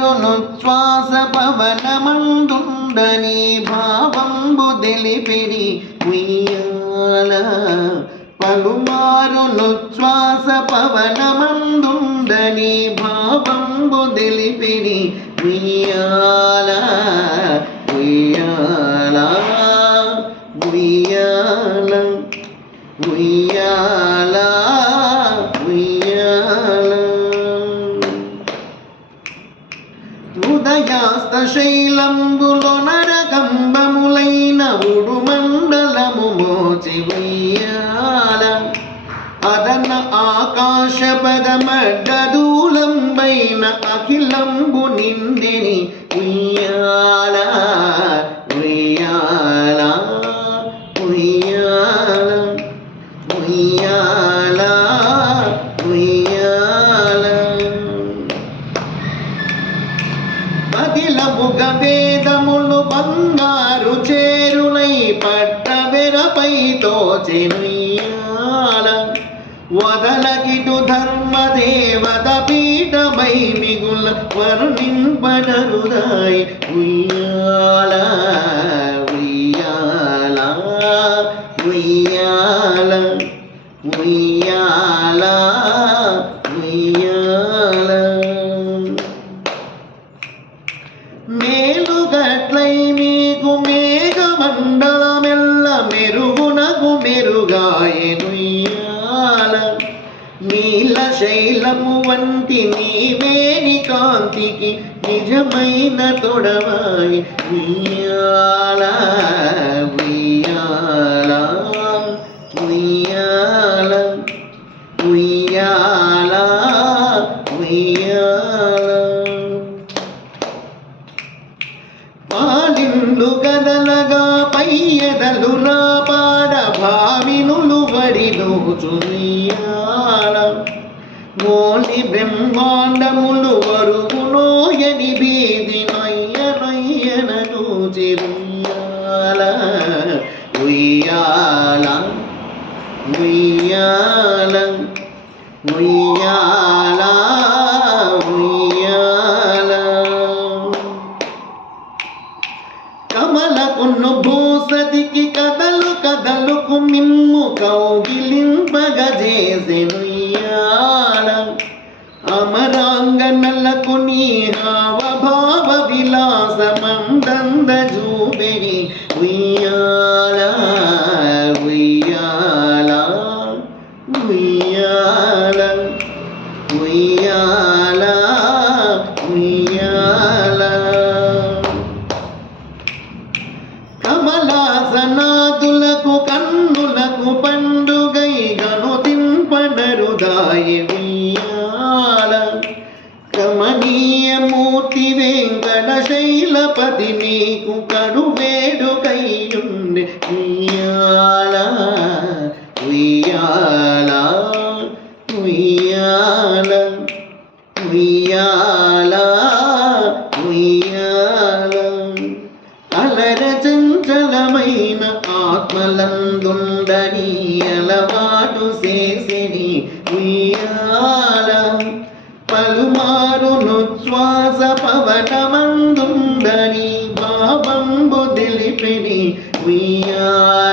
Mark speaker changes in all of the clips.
Speaker 1: శ్వాస పవనమందుండని భావంబు తెలిపిడి ఉయ్యాల. పలుమారును శ్వాస పవనమందుండని భావంబు తెలిపిడి ఉయ్యాల. ఉదయాస్త శైలంబులో నరకంబములైన ఉడుమండలము మోచి ఉయ్యాల అదన ఆకాశ పదమడ్డదూలంబైన అఖిలంబు నిందిని ఉయ్యాల. పీఠమై మిగుల వర్ణింపనరుదాయి ఉయ్యాల ఉయ్యాల ఉయ్యాల ఉయ్యాల ఉయ్యాల. మేలుగట్లై మీకు మేఘమండలమెల్ల శైలము వంటి నీవేని కాంతికి నిజమైన తొడవాయి. ఉయ్యాల ఉయ్యాల ఉయ్యాల ఉయ్యాల ఉయ్యాల. పాలిండ్లు కదలగా పయ్యదలు నా పాడ భావినులు వడిలో మోని బ్రహ్మాండములు వరుగును ఎని భీది నయ్యనయ్యన చూచిరుయ్యాల ఉయ్యాల ఉయ్యాల ఉయ్యాల ఉయ్యాల కమలకున్ను భూసతికి కథలు కథలకు మిమ్ము కౌగిలింపగజేసెను అమరాంగనలకు నీ విలాసమందంద జూబెడి ఉయ్యాల ఉయ్యాల ఉయ్యాల ఉయ్యాల ఉయ్యాల కమలాసనాదులకు కన్నులకు పండు రమణీయమూర్తి వెంకట శైలపతి నీకు కడువేడు కైయుండి ఉయ్యాల ఉయ్యాల ఉయ్యాల ఉయ్యాల ఉయ్యాల. అలర చంచలమైన ఆత్మలందుండని అలవాటు చేసిని ఉయ్యాల పలుమారును శ్వాస పవనమందుండని భావంబు తెలిపిని ఉయ్యాల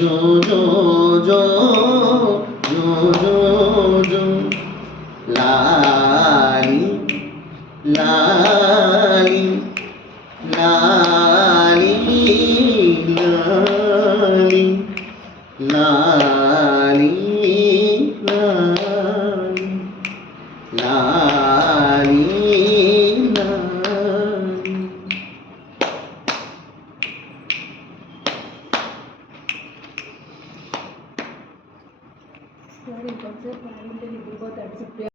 Speaker 1: জো জো জো জো জো। জো লালি লালি। very concept and it will be able to accept